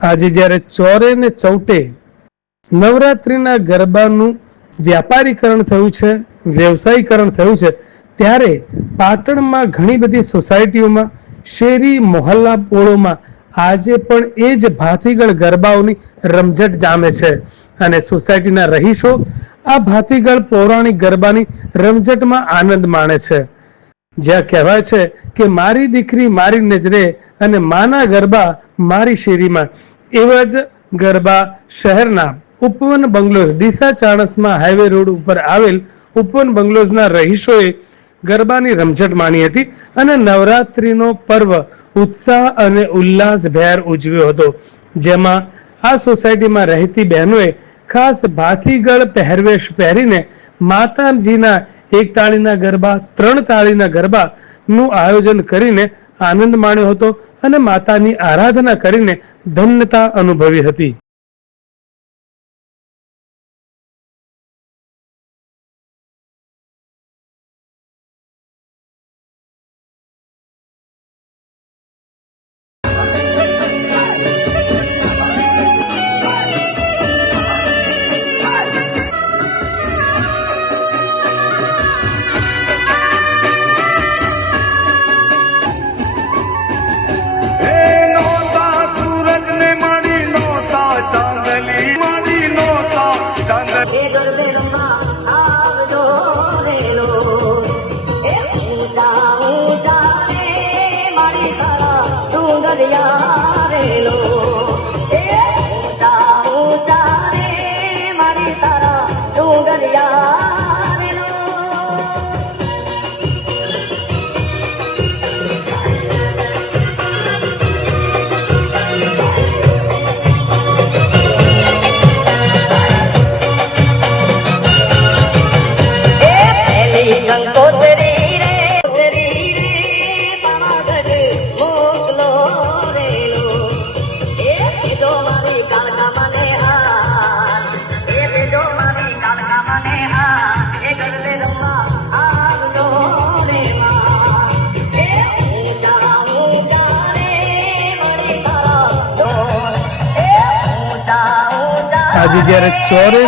આજે જ્યારે ચોરે ને ચૌટે નવરાત્રિના ગરબાનું વ્યાપારીકરણ થયું છે, વ્યવસાયીકરણ થયું છે, ત્યારે પાટણમાં ઘણી બધી સોસાયટીઓમાં, શેરી મોહલ્લા પોળોમાં આજે પણ એ જ ભાતીગળ ગરબાઓની રમઝટ જામે છે અને સોસાયટીના રહીશો આ ભાતીગળ પૌરાણિક ગરબાની રમઝટમાં આનંદ માણે છે। જ્યાં કહેવાય છે કે મારી દીકરી મારી નજરે અને માના ગરબા મારી શેરીમાં, એવા જ ગરબા શહેરના Upvan bungalows Deesa Chanasma highway road ઉપર આવેલ ઉપવન બંગલોઝના રહીશોએ ગરબાની રમઝટ માણી હતી અને નવરાત્રિનો પર્વ ઉત્સાહ અને ઉલ્લાસભેર ઉજવ્યો હતો, જેમાં આ સોસાયટીમાં રહેતી બહેનોએ ખાસ ભાતીગળ પહેરવેશ પહેરીને માતાજીના એક તાળીના ગરબા, ત્રણ તાળીના ગરબાનું આયોજન કરીને આનંદ માણ્યો હતો અને માતાની આરાધના કરીને ધન્યતા અનુભવી હતી। આજે જ્યારે ચોરે